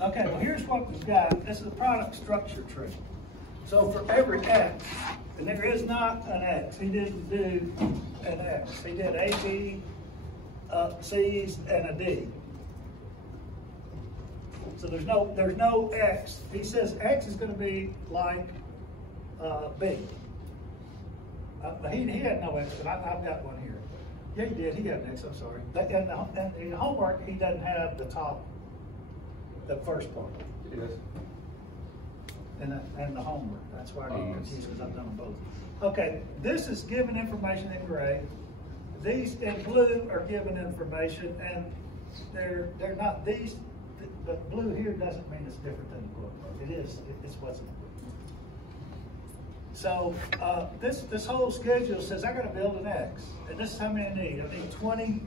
Okay, well here's what we've got. This is a product structure tree. So for every X, and there is not an X, he didn't do an X. He did A, B, C's, and a D. So there's no X. He says X is going to be like B. He had no X, but I've got one here. Yeah, he did. He got an X. I'm sorry. And in the homework, he doesn't have the top, the first part. Yes. And the homework. That's why I get confused because I've done them both. Okay, this is given information in gray. These in blue are given information, and they're not these. The blue here doesn't mean it's different than the book. It is. It's what's in the book. So this whole schedule says I got to build an X, and this is how many I need. I need 20.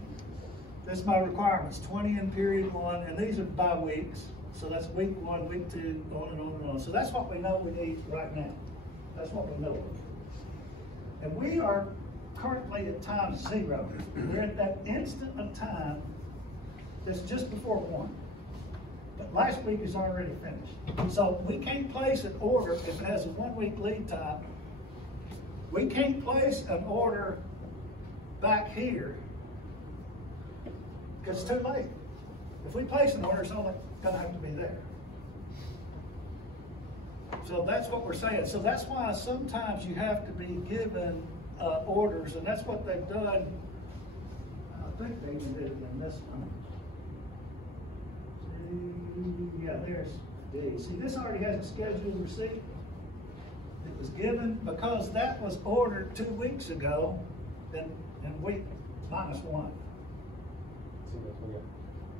This is my requirements: 20 in period 1, and these are by weeks. So that's week 1, week 2, on and on and on. So that's what we know we need right now. That's what we know. And we are currently at time 0. We're at that instant of time that's just before 1. But last week is already finished. So we can't place an order if it has a 1-week lead time. We can't place an order back here because it's too late. If we place an order, it's only going to have to be there. So that's what we're saying. So that's why sometimes you have to be given orders, and that's what they've done. I think they even did it in this one. Yeah, there's D. See, this already has a scheduled receipt. It was given because that was ordered 2 weeks ago, and week -1.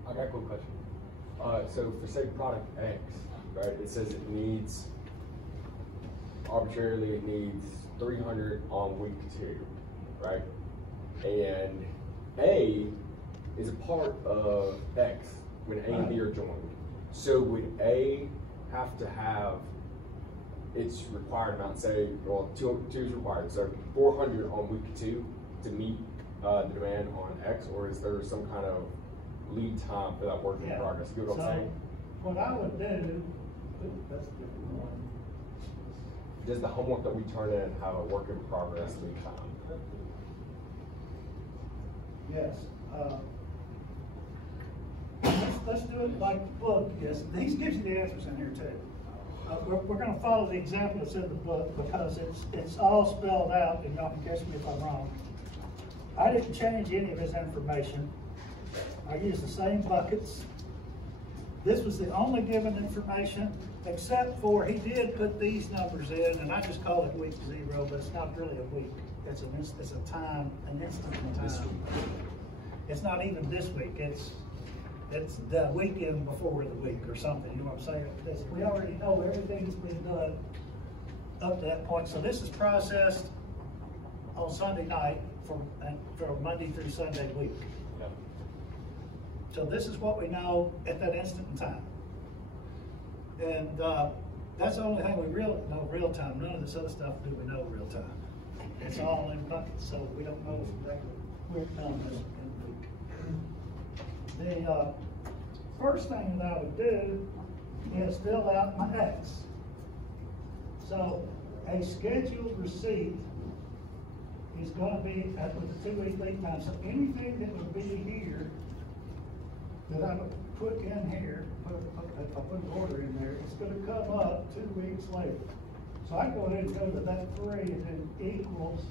I got a quick question. So for say product X, right? It says it needs arbitrarily it needs 300 on week 2, right? And A is a part of X when A and B are joined. So would A have to have its required amount? Say, well, 2 is required, so 400 on week 2 to meet the demand on X, or is there some kind of lead time for that work in progress? You know what I'm saying? What I would do, that's a different one. Does the homework that we turn in have a work in progress lead time? Yes. Let's do it like the book. Yes, he gives you the answers in here too. We're going to follow the example that's in the book because it's all spelled out, and y'all can catch me if I'm wrong. I didn't change any of his information. I used the same buckets. This was the only given information, except for he did put these numbers in, and I just call it week 0, but it's not really a week. It's a time, an instant in time. It's not even this week. It's the weekend before the week or something. You know what I'm saying? Because we already know everything that's been done up to that point. So this is processed on Sunday night from Monday through Sunday week. Yeah. So this is what we know at that instant in time. And that's the only thing we really know real time. None of this other stuff do we know real time. It's all in buckets, so we don't know exactly where it comes in the week. The first thing that I would do is fill out my X. So a scheduled receipt is going to be with a 2-week lead time. So anything that would be here that I would put in here, I'll put an order in there, it's going to come up 2 weeks later. So I go ahead and go to that 3 and then equals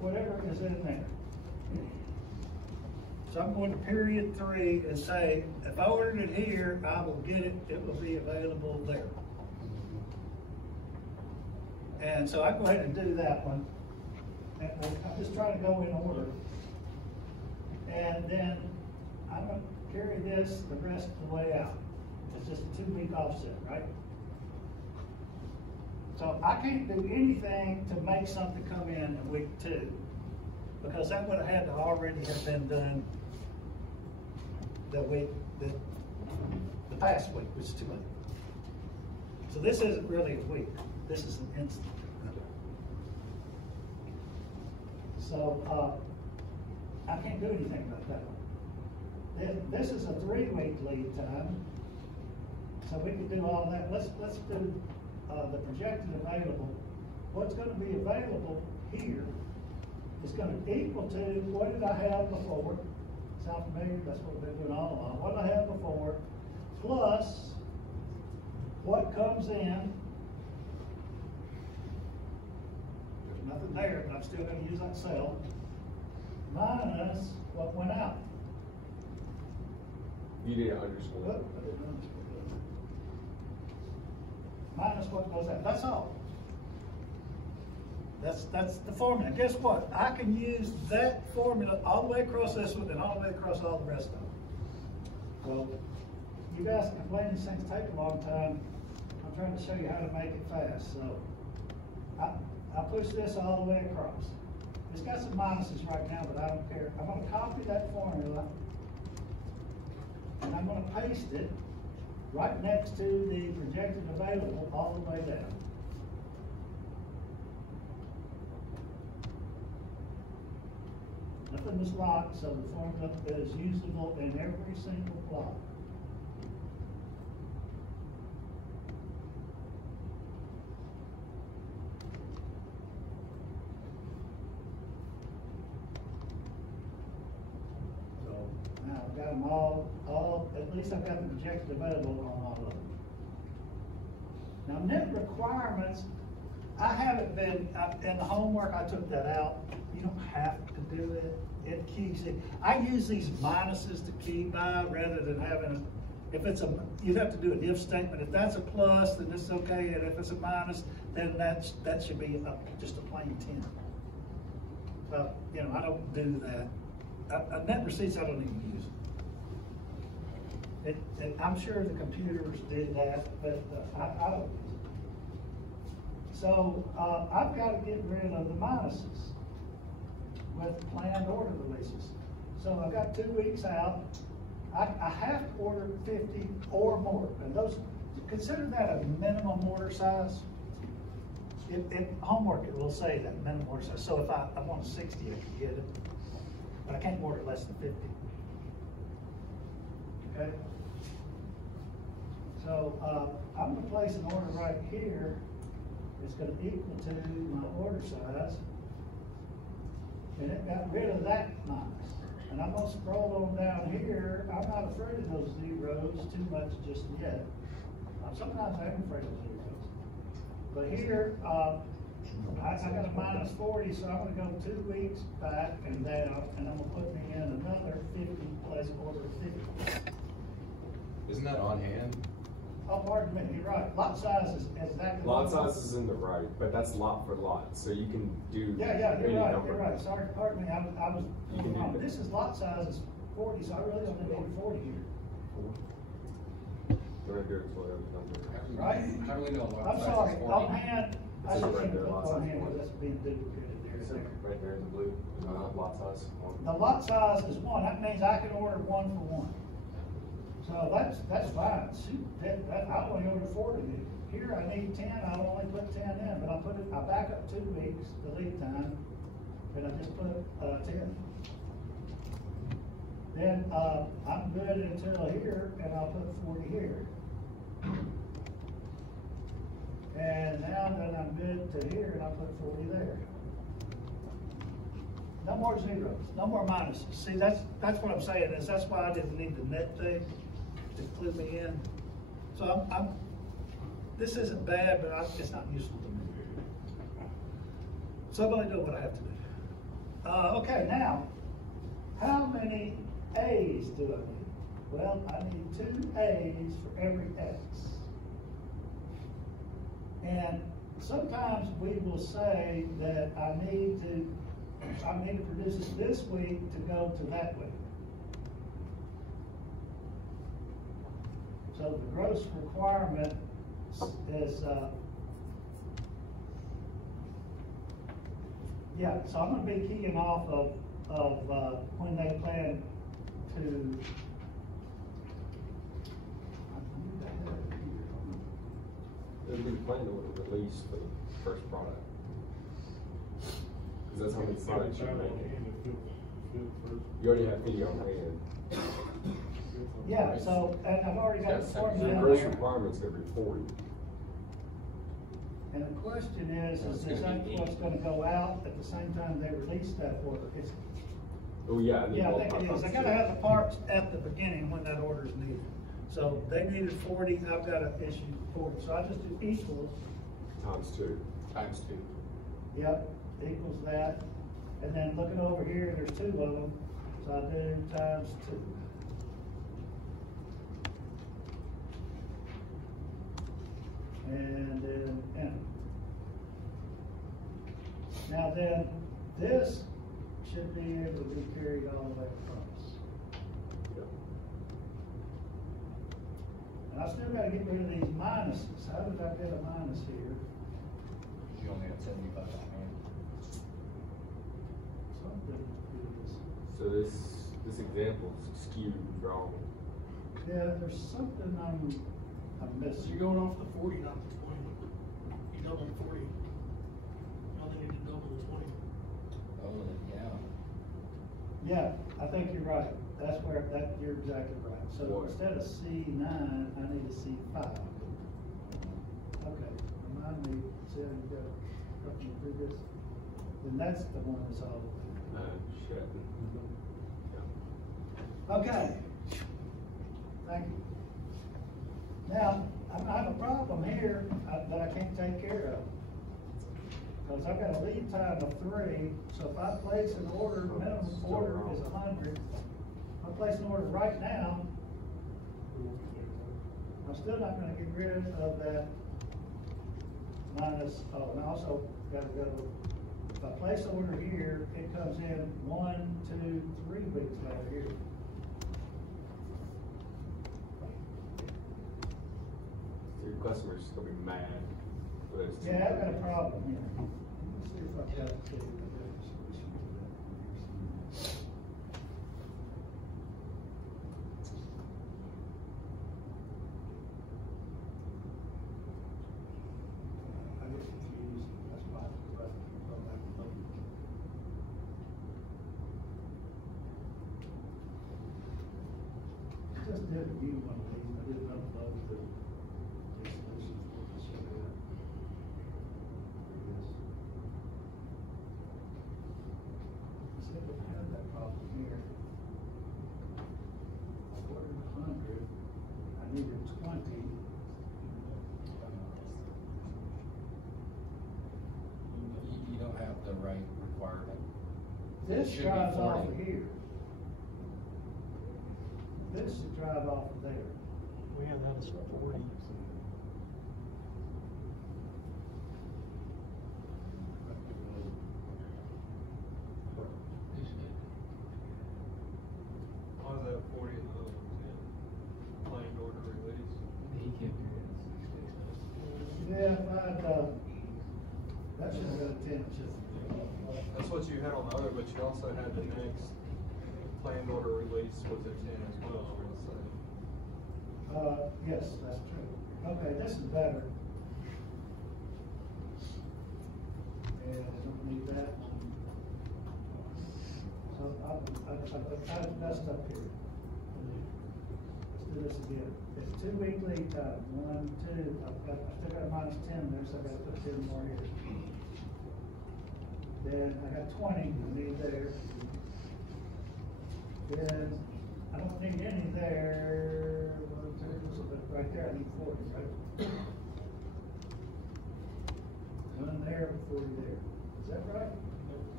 whatever is in there. So I'm going to period 3 and say, if I ordered it here, I will get it, it will be available there. And so I go ahead and do that one. And I'm just trying to go in order. And then I'm going to carry this the rest of the way out. It's just a 2-week offset, right? So I can't do anything to make something come in week 2 because that would have had to already have been done the past week, which is too late. So this isn't really a week. This is an instant. So I can't do anything about that one. This is a 3-week lead time. So we can do all of that. Let's do the projected available. What's going to be available here is going to equal to what did I have before? Sound familiar? That's what we've been doing all along. What did I have before? Plus what comes in. There's nothing there, but I'm still going to use that cell. Minus what went out. You didn't underscore that. Minus what goes out. That's all. That's the formula. Guess what? I can use that formula all the way across this one and all the way across all the rest of them. Well, you guys complain these things take a long time. I'm trying to show you how to make it fast. So I push this all the way across. It's got some minuses right now, but I don't care. I'm going to copy that formula and I'm going to paste it right next to the projected available all the way down. Nothing was locked, so the formula is usable in every single block. So now I've got them all, at least I've got the projected available on all of them. Now net requirements, I haven't been, in the homework I took that out. You don't have to do it. It keeps it. I use these minuses to key by rather than having, if it's a, you'd have to do an if statement. If that's a plus, then it's okay. And if it's a minus, then that should be just a plain 10. You know, I don't do that. Net receipts, I don't even use it. I'm sure the computers did that, but I don't use it. So I've got to get rid of the minuses with planned order releases. So I've got 2 weeks out. I have to order 50 or more. And those, consider that a minimum order size. In homework, it will say that minimum order size. So if I want 60, I can get it. But I can't order less than 50. Okay? So I'm going to place an order right here. It's going to equal to my order size. And it got rid of that minus. And I'm going to scroll on down here. I'm not afraid of those zeros too much just yet. Sometimes I am afraid of zeros. But here, I got a minus 40, so I'm going to go 2 weeks back and down, and I'm going to put me in another 50 plus order 50. Isn't that on hand? Oh, pardon me, you're right. Lot size is exactly. Lot size is in the right, but that's lot for lot, so you can do Yeah, any you're right, number. you're right. Sorry, pardon me, I was You can do wrong. that. This is lot size is 40, so I really only need 40 here. We're gonna do it for every number. Right? How do we know what I'm size sorry, is 40? on hand, I It's should right have there, put lot on size hand, 40. because that's being duplicated It's there. right there in the blue, lot size. The lot size is 1, that means I can order 1 for 1. So that's fine. Shoot, I only ordered 40. Here I need 10, I'll only put 10 in, but I back up 2 weeks, the lead time, and I just put 10. Then I'm good until here, and I'll put 40 here. And now that I'm good to here, and I'll put 40 there. No more zeros, no more minuses. See, that's what I'm saying, is that's why I didn't need the net thing to clue me in. So this isn't bad, but it's not useful to me. So I'm going to do what I have to do. Okay, now, how many A's do I need? Well, I need 2 A's for every X. And sometimes we will say that I need to produce it this week to go to that week. So the gross requirement is, yeah, so I'm going to be keying off of when they plan to, It would be the plan to release the first product. Because that's how many products you're making. You already have 50 on hand. Yeah, so, and I've already got the That's, formula the in gross there. requirement's gonna be 40. And the question is No, it's that gonna be what's 80. gonna go out at the same time they release that order? It's, Oh, yeah. need yeah, I both think it is. parts I too. gotta have the parts at the beginning when that order is needed. So they needed 40, I've gotta issue 40. So I just do equals, Times 2. Times 2. yep, equals that. And then looking over here, there's 2 of them, so I do times 2. And then enter. Now then, this should be able to be carried all the way across. Yep. And I still gotta get rid of these minuses. How did I get a minus here? You only have 75 on hand. Something is, So this example is skewed wrong. yeah, there's something I'm missing. You're going off the 40, not the 20. You double the 40. Now they need to double the 20. Oh, yeah. Yeah, I think you're right. That's where, you're exactly right. So What? instead of C9, I need a C5. Okay, remind me, see how you got, help me through this? Then that's the one that's all the way. Shit. Okay. Thank you. Now, I have a problem here that I can't take care of. Because I've got a lead time of 3, so if I place an order, minimum order is 100. If I place an order right now, I'm still not gonna get rid of that minus, oh, and I also gotta go, if I place an order here, it comes in 1, 2, 3 weeks later here. Your customer's gonna be mad for this. Yeah, I've got a problem here. Let's see if I've got a solution to that. I get confused, that's why I go back and look. Just did a new one of these, I didn't upload the solution for the show yet. See if we have that problem here. I ordered 100, I needed 20. You don't have the right requirement. This It should be drives off 40. of here. This should drive off of there. We have that as 40. Why is that 40 and the other one's 10? Claimed order release. Yeah, that should have been a 10, shouldn't That's what you had on the other, but you also had the next planned order release was at 10 as well, I would say. Yes, that's true. Okay, this is better. And I don't need that one. So I messed up here. Let's do this again. It's 2 week lead time. 1, 2, I still got a minus 10 there, so I gotta put 10 more here. Then I got 20 I need there. Then I don't need any there. 1, 2, so that right there I need 40, right? None there, 40 there. Is that right?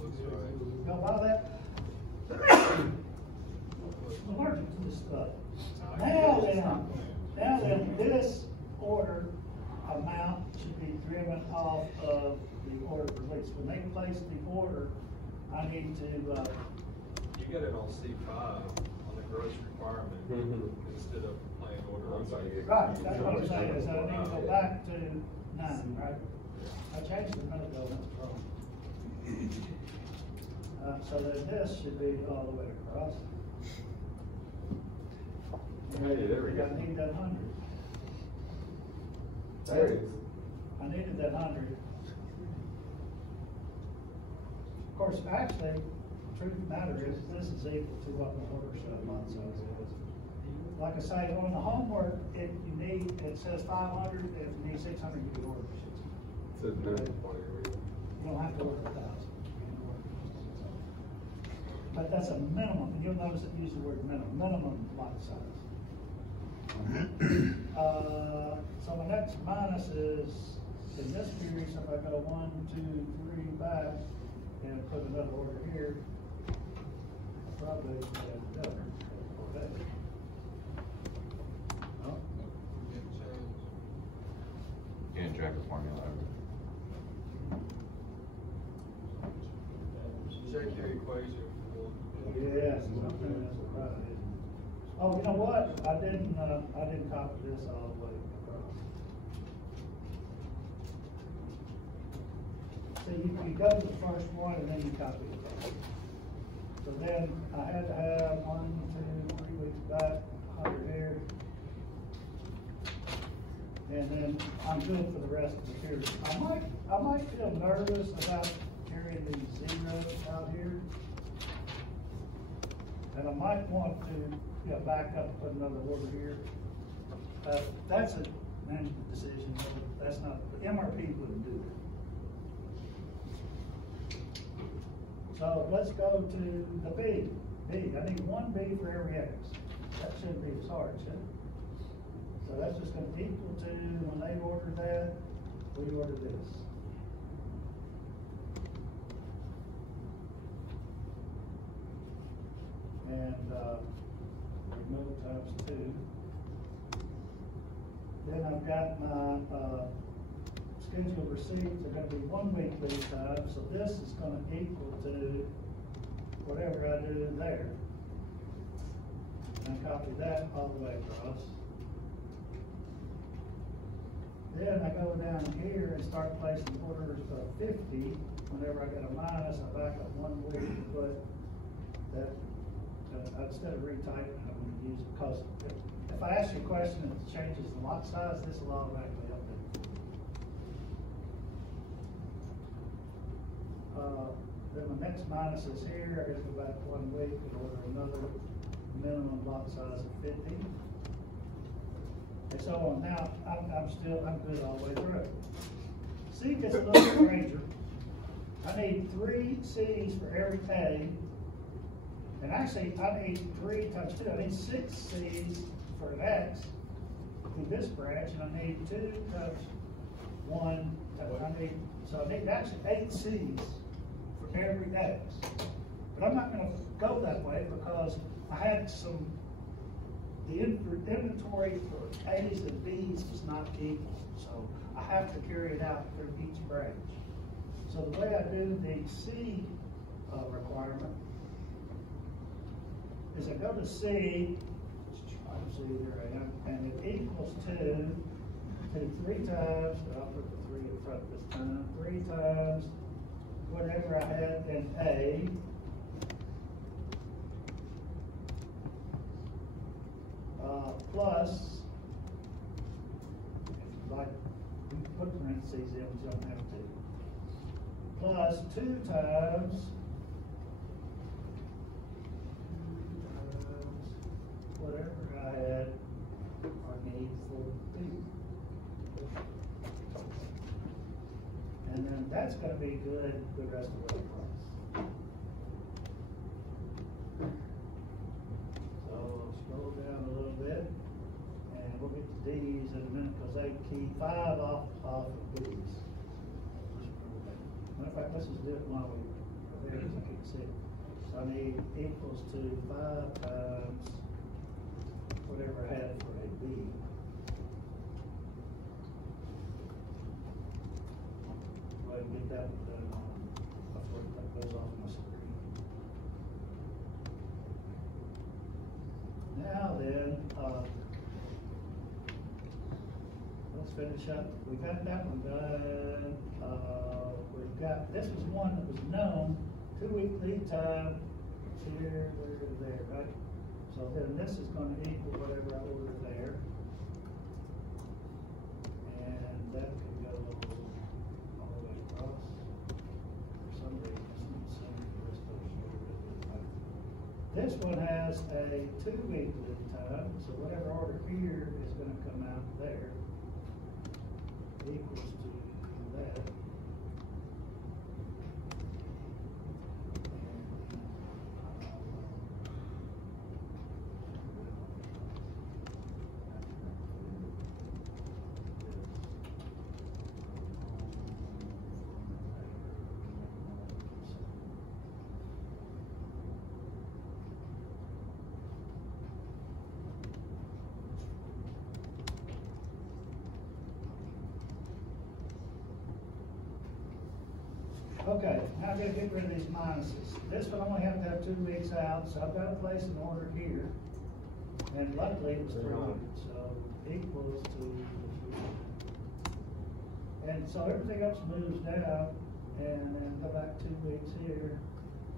Looks right. Y'all buy that? I'm allergic to this stuff. Now then, this order amount should be driven off of the order release. When they place the order, I need to, You get it on C5 on the gross requirement Mhm. instead of planned order. I'm sorry, you- right, that's what I'm saying, is that I need to go back to 9, right? I changed it a minute ago, that's wrong. So then this should be all the way across. Hey, there we go. I need that 100. There it is. I needed that 100. Of course, actually, truth of the matter is, this is equal to what the order show month size is. like I say, on the homework, it says 500, if you need 600, you can order 600. So it's minimum quantity. You don't have to order 1,000. But that's a minimum, and you'll notice it uses the word minimum lot size. So my next minus is, in this series, if I go 1, 2, 3 back, and put another order here, probably double. Okay. Oh, Didn't change. Can't track the formula over. Check your equation. yes, something that's right. Oh, you know what? I didn't copy this all the way across. So you go to the first one and then you copy it. So then I had to have 1, 2, 3 weeks back, 100 here. And then I'm good for the rest of the period. I might feel nervous about carrying these zeros out here. And I might want to, back up and put another order here. That's a management decision, but that's not, the MRP wouldn't do that. So let's go to the B. I need 1 B for every X. That shouldn't be as hard, should it? So that's just going to equal to, when they order that, we order this. And remove times 2. Then I've got my scheduled receipts are going to be 1 week lead time, so this is going to equal to whatever I do there. And copy that all the way across. Then I go down here and start placing orders of 50. Whenever I get a minus, I back up 1 week and put that. Instead of retyping, I'm going to use it because if I ask you a question and it changes the lot size, this will automatically update. Then the next minus is here. I got to go back 1 week and order another minimum lot size of 50. And so on. Now I'm good all the way through. C gets a little stranger. I need 3 C's for every A. And actually, I need 3 times 2. I need 6 C's for an X through this branch, and I need 2 times 1. So I need actually 8 C's for every X. But I'm not going to go that way because I had the inventory for A's and B's was not equal. So I have to carry it out through each branch. So the way I do the C requirement is I go to C, there I am, and it equals to 3 times, I'll put the 3 in front this time, 3 times whatever I had in A, plus, like, you can put parentheses in, but you don't have to, plus 2 times whatever I had or need for B. And then that's going to be good the rest of the way across. So scroll down a little bit and we'll get to D's in a minute because they key 5 off of B's. Matter of fact, let's just do it while we're there because I can't see it. So I need equals to 5 times whatever I had for a B. Go ahead and get that one done before that goes off my screen. Now then, let's finish up. We got that one done. We've got, this was one that was known, 2 week lead time, here, there, right? So then this is going to equal whatever I ordered there. And that could go all the way across. For some reason, it's not the rest of it. This one has a 2 week lead time. so whatever order here is gonna come out there equals to that. Okay, now I gotta get rid of these minuses. This one only have to have 2 weeks out, so I've got to place an order here. And luckily it was 300, so equals to, and so everything else moves down, and then go back 2 weeks here,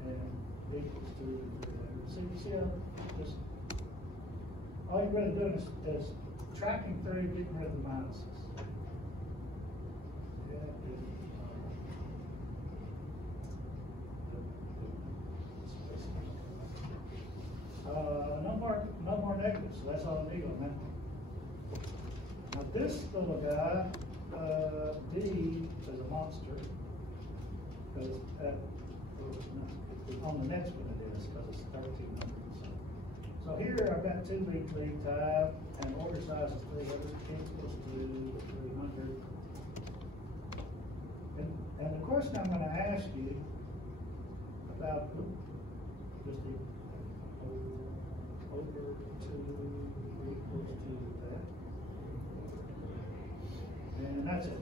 and equals to 300. See how, just, all you're really doing is tracking through, getting rid of the minuses. No more negatives, so that's all I need on that one. Now this little guy, D is a monster, because on the next one it is, because it's 1300. So here I've got 2 week lead time, and order size is 300, equals to 300. And the question I'm going to ask you about, just the over 2 equals to that. And that's it.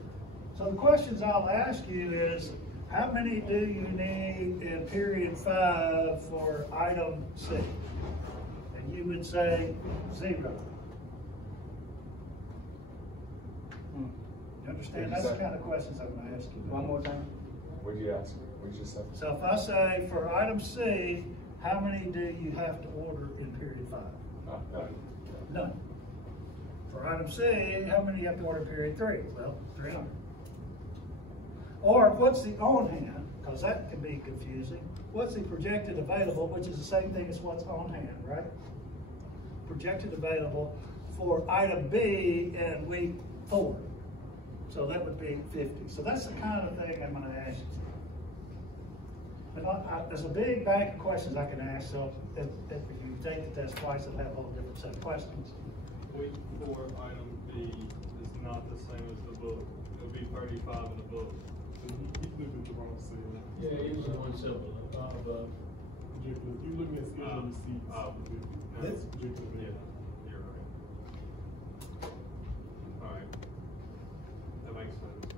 So the questions I'll ask you is, how many do you need in period 5 for item C? And you would say 0. You understand? That's the kind of questions I'm going to ask you. One more time. What did you ask? What did you say? So if I say for item C, how many do you have to order in period 5? None. None. For item C, how many you have to order in period 3? Well, 300. Or what's the on hand? Because that can be confusing. What's the projected available, which is the same thing as what's on hand, right? Projected available for item B in week 4. So that would be 50. So that's the kind of thing I'm going to ask you. But there's a big bank of questions I can ask, so if you take the test twice, it'll have a whole different set of questions. Week 4, item B is not the same as the book. It'll be 35 in the book. He's looking at the wrong cell. Yeah, it was on 1 syllable. You're looking at schedule receipts. That's projected. Yeah, you're right. All right. That makes sense.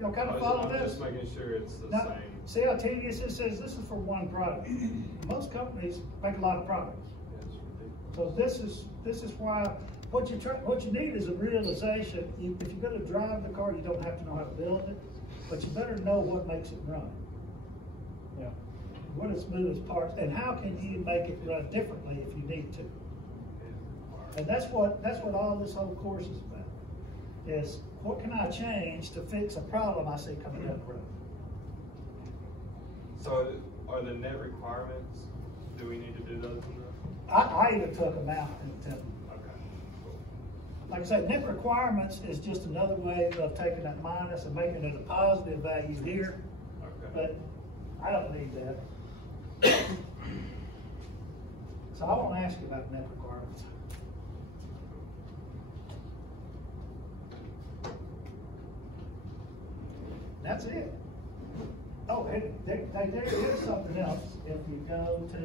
Y'all kind of follow I'm this? just making sure it's the Now, same. see how tedious this is? This is for one product. Most companies make a lot of products. It's ridiculous. So this is why what you need is a realization. If you're going to drive the car, you don't have to know how to build it, but you better know what makes it run. Yeah. What its moving parts, and how can you make it run differently if you need to. And that's what all this whole course is about. Is what can I change to fix a problem I see coming down the road? So are the net requirements, do we need to do those? I even took them out and took them. Okay, cool. Like I said, net requirements is just another way of taking that minus and making it a positive value here. Okay. But I don't need that. So I won't ask you about net requirements. That's it. Oh, there is something else. If you go to,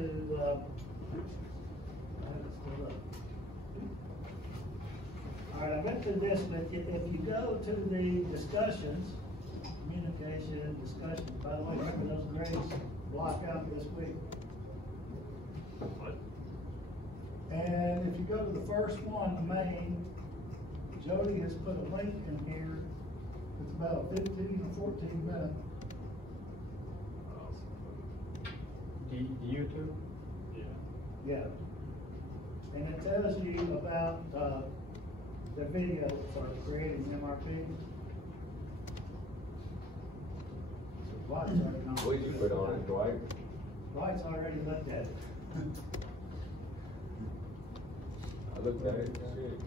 all right, I went through this, but if you go to the discussions, communication, discussion, by the way, remember those grades block out this week. What? And if you go to the first one, main, Jody has put a link in here. It's about 15 or 14 minutes. Do you too? Yeah. Yeah. And it tells you about the video for creating MRP. So Dwight's already gone. What did you put on it, Dwight? Dwight's already looked at it. I looked at it, shit.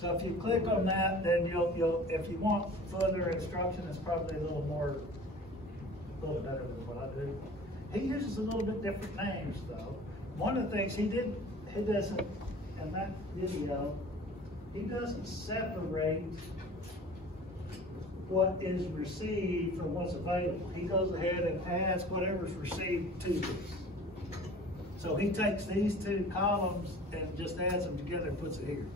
So if you click on that, then you'll, if you want further instruction, it's probably a little better than what I do. He uses a little bit different names though. One of the things he doesn't, in that video, he doesn't separate what is received from what's available. He goes ahead and adds whatever's received to this. So he takes these two columns and just adds them together and puts it here.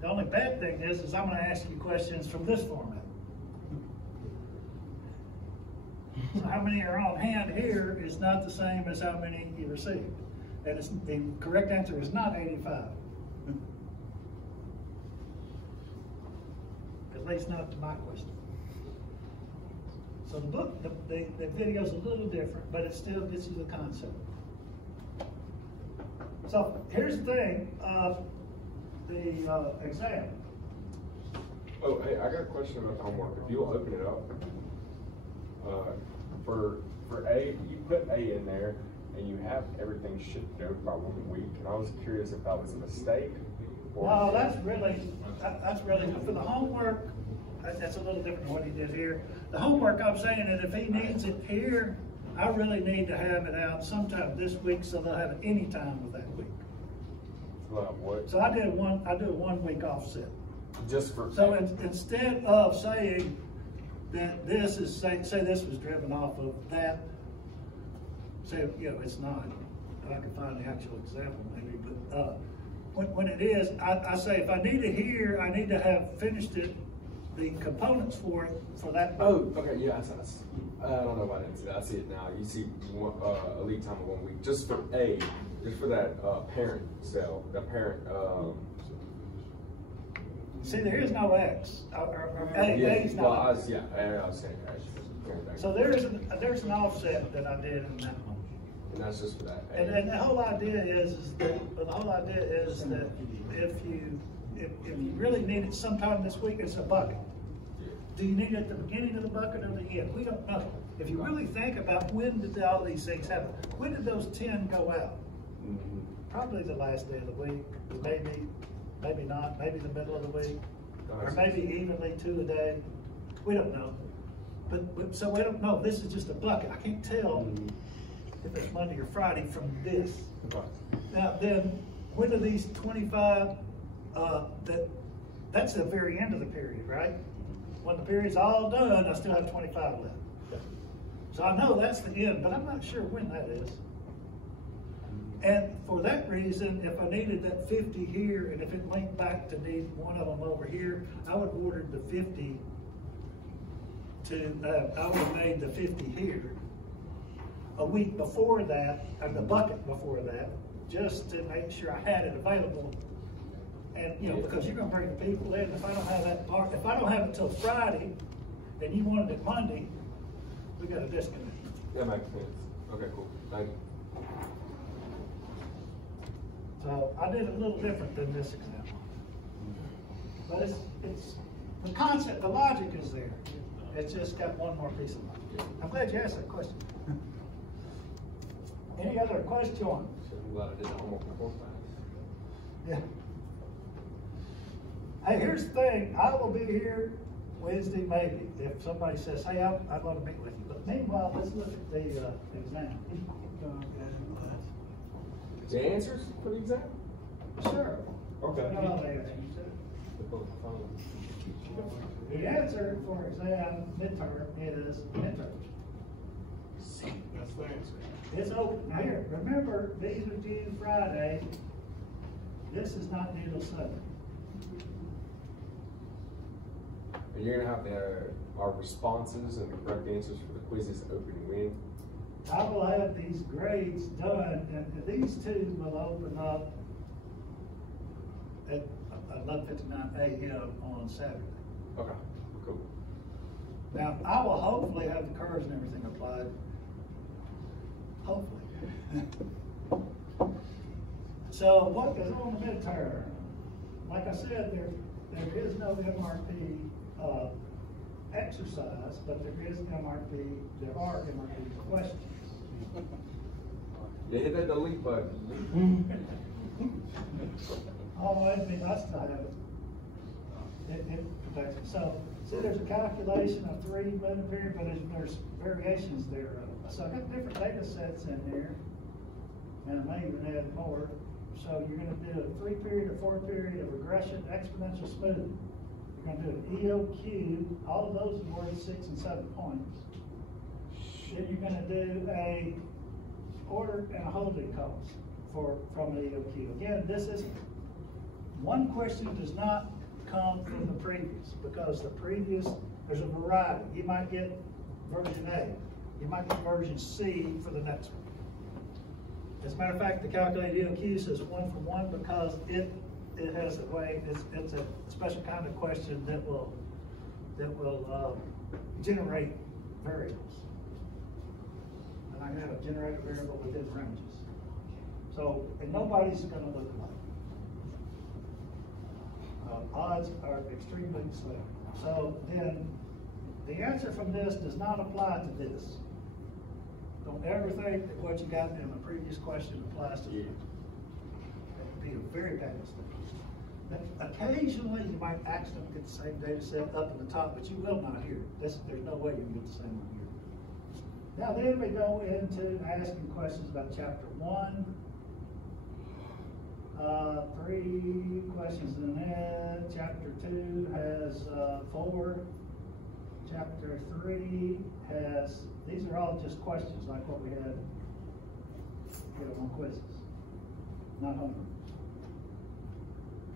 The only bad thing is I'm going to ask you questions from this format. So how many are on hand here is not the same as how many you received. And the correct answer is not 85. At least not to my question. So the book, the video is a little different, but it still gets you the concept. So here's the thing, the exam. Oh, hey, I got a question about the homework. If you'll open it up, for A, you put A in there, and you have everything shipped out by 1 week. And I was curious if that was a mistake. Or No, that's really for the homework. That's a little different than what he did here. The homework, I'm saying that if he needs it here, I really need to have it out sometime this week, so they'll have it any time with that week. what? So I do a 1 week offset. Just for So instead of saying that this is, say this was driven off of that, say, you know, it's not. I can find the actual example maybe, but when it is, I say if I need it here, I need to have finished it, the components for it, for that. Oh, okay, yeah, I don't know if I didn't see that. I see it now. You see a lead time of 1 week. Just for A, just for that parent cell, the parent. See, there is no X. Or A, Yeah, A's well, not. I was saying actually. So there's an offset that I did in that one. And that's just for that A. And the whole idea is that if you really need it sometime this week, it's a bucket. Do you need it at the beginning of the bucket or the end? We don't know. If you really think about when did all these things happen, when did those 10 go out? Mm-hmm. Probably the last day of the week, maybe not, maybe the middle of the week, or maybe evenly 2 a day. We don't know. But so we don't know. This is just a bucket. I can't tell if it's Monday or Friday from this. Okay. Now then, when are these 25? That's the very end of the period, right? When the period's all done, I still have 25 left. So I know that's the end, but I'm not sure when that is. And for that reason, if I needed that 50 here, and if it linked back to need one of them over here, I would have ordered the 50 I would have made the 50 here a week before that, or the bucket before that, just to make sure I had it available. And, you know, because you're gonna bring the people in, if I don't have that part, if I don't have it till Friday, and you wanted it Monday, we got a disconnect. That makes sense. Okay, cool. Thank you. So I did it a little different than this example. But it's the concept, the logic is there. It's just got one more piece of logic. I'm glad you asked that question. Any other questions? I'm glad I did the homework before class. Yeah. Hey, here's the thing. I will be here Wednesday, maybe, if somebody says, hey, I'd want to meet with you. But meanwhile, let's look at the exam. The answers for the exam? Sure. Okay. No, the answer. The answer for exam midterm is midterm. That's the answer. It's open. Now here, remember, these are due Friday. This is not due till Sunday. And you're gonna have our responses and the correct answers for the quizzes open when? I will have these grades done, and these two will open up at 11:59 a.m. on Saturday. Okay, cool. Now, I will hopefully have the curves and everything applied. Hopefully. So what goes on the midterm? Like I said, there is no MRP exercise, but there are MRP questions. You hit that delete button. Oh, it'd be nice to have it. It protects it. So, see, there's a calculation of 3 moving period, but there's variations there. So I got different data sets in here, and I may even add more. So you're going to do a 3 period or 4 period of regression, exponential smoothing. You're going to do an EOQ. All of those are worth 6 and 7 points. Then you're going to do a order and a holding cost from the EOQ. Again, this is one question does not come from the previous, because the previous, there's a variety. You might get version A. You might get version C for the next one. As a matter of fact, the calculated EOQ says 1 for 1 because it has a way, it's a special kind of question that will generate variables. And I have a generated variable within ranges. So, and nobody's going to look alike. Odds are extremely slim. So then, the answer from this does not apply to this. Don't ever think that what you got in the previous question applies to you. That would be a very bad mistake. Occasionally, you might accidentally get the same data set up in the top, but you will not here. There's no way you can get the same one here. Now then we go into asking questions about chapter 1. 3 questions in it. Chapter 2 has 4. Chapter 3 has, these are all just questions like what we had on quizzes, not homework.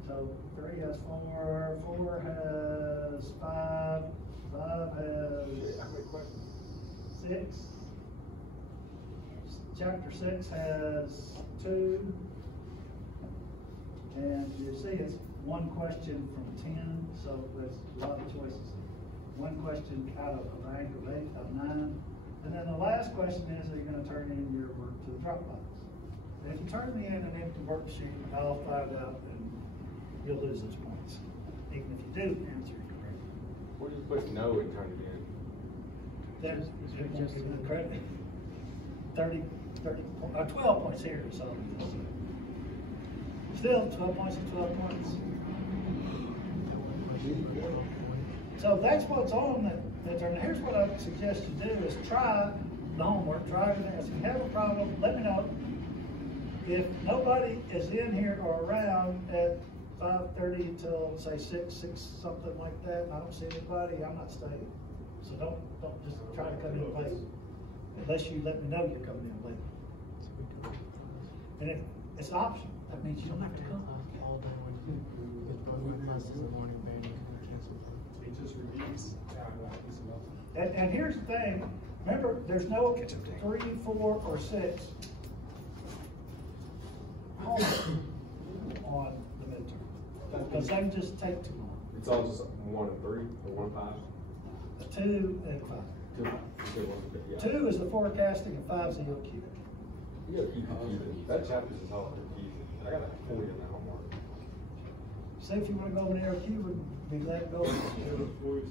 So 3 has 4, 4 has 5, 5 has How many questions? 6. Chapter 6 has 2. And you see it's 1 question from 10, so there's a lot of choices. 1 question out of a bank of 8, of 9. And then the last question is, are you going to turn in your work to the Dropbox? And if you turn me in an empty worksheet, I'll find out and you'll lose those points. Even if you do answer it correctly. What do you put no and turn it in? There's the credit. 12 points here, so. Still 12 points and 12 points. So that's what's on the turn. Here's what I suggest you do is try the homework, try it. If you have a problem, let me know. If nobody is in here or around at 5:30 until say 6 something like that, and I don't see anybody, I'm not staying. So don't just try to come in late unless you let me know you're coming in late. And if it's optional, that means you don't have to come. All day when classes in the morning, band cancel. He just reviews. And here's the thing, remember, there's no 3, 4, or 6 homework on the midterm. Because they can just take too long. It's all just 1 and 3 or 1 and 5? 2 and 5. 2. You said 1 and 3, yeah. 2 is the forecasting and 5 is the EOQ. You gotta keep confusing. That chapter is all confusing. I got like 40 in that homework. See if you want to go over the EOQ, we'd be glad to go over it.